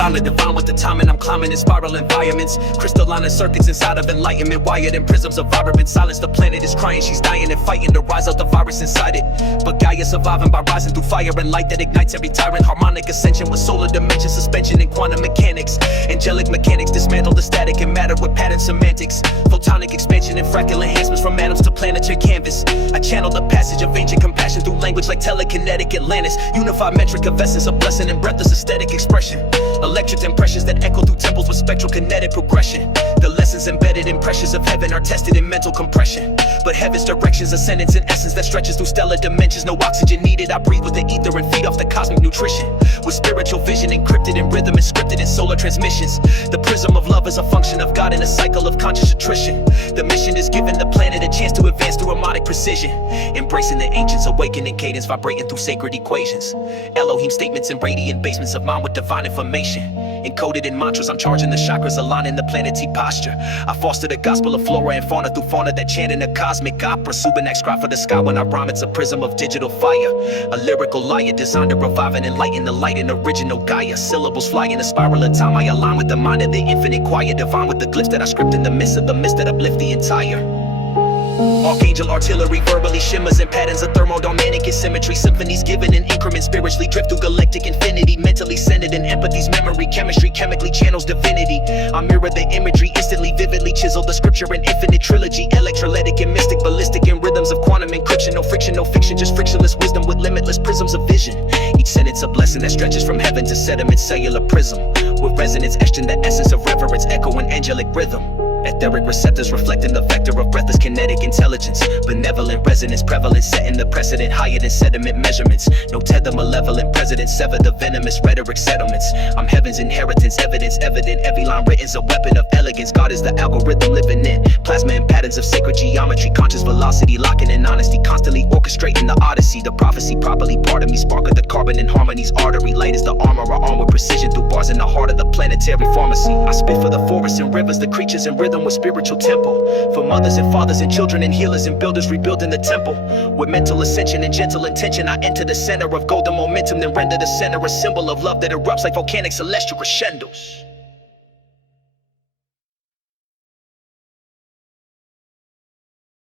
allowing the divine with the time, and I'm climbing in spiral environments, crystalline circuits inside of enlightenment, wired in prisms of vibrant silence. The planet is crying, she's dying and fighting to rise out the virus inside it, but Gaia surviving by rising through fire and light that ignites every tyrant. Harmonic ascension with solar dimension suspension and quantum mechanics. Angelic mechanics dismantle the static and matter with pattern semantics. Photonic expansion and fractal enhancements from atoms to planetary canvas. I channel the passage of ancient compassion through language like telekinetic Atlantis. Unified metric of essence, a blessing and breathless aesthetic expression. Electric impressions that echo through temples with spectral kinetic progression. The lessons embedded in pressures of heaven are tested in mental compression, but heaven's directions, a sentence in essence that stretches through stellar dimensions. No oxygen needed, I breathe with the ether and feed off the cosmic nutrition, with spiritual vision encrypted in rhythm and scripted in solar transmissions. The prism of love is a function of God in a cycle of conscious attrition. The mission is giving the planet a chance to advance through harmonic precision, embracing the ancients, awakening cadence, vibrating through sacred equations. Elohim statements in radiant basements of mind with divine information, encoded in mantras. I'm charging the chakras, aligning the planetary posture. I foster the gospel of flora and fauna through fauna that chant in a cosmic opera. SUBINAC scribe for the sky when I rhyme, it's a prism of digital fire. A lyrical lyre designed to revive and enlighten the light in original Gaia. Syllables fly in a spiral of time. I align with the mind of the infinite choir, divine with the glyphs that I script in the midst of the mist that uplift the entire. Archangel artillery verbally shimmers in patterns of thermodynamic asymmetry. Symphonies given in increments, spiritually drift through galactic infinity. Mentally centered in empathy's memory, chemistry chemically channels divinity. I mirror the imagery, instantly vividly chisel the scripture in infinite trilogy. Electrolytic and mystic, ballistic in rhythms of quantum encryption. No friction, no fiction, just frictionless wisdom with limitless prisms of vision. Each sentence a blessing that stretches from heaven to sediment, cellular prism, with resonance etched in the essence of reverence, echoing angelic rhythm. Etheric receptors reflecting the vector of breathless kinetic intelligence. Benevolent resonance prevalent, setting the precedent higher than sediment measurements. No tether, malevolent president, sever the venomous rhetoric settlements. I'm heaven's inheritance, evidence evident. Every line written's a weapon of elegance. God is the algorithm living in plasma and patterns of sacred geometry. Conscious velocity, locking in honesty, constantly orchestrating the odyssey. The prophecy properly part of me, spark of the carbon in harmony's artery. Light is the armor, armed with precision through bars in the heart of the planetary pharmacy. I spit for the forests and rivers, the creatures in rhythm with spiritual temple. For mothers and fathers and children and healers and builders rebuilding the temple. With mental ascension and gentle intention, I enter the center of golden momentum, then render the center a symbol of love that erupts like volcanic celestial crescendos.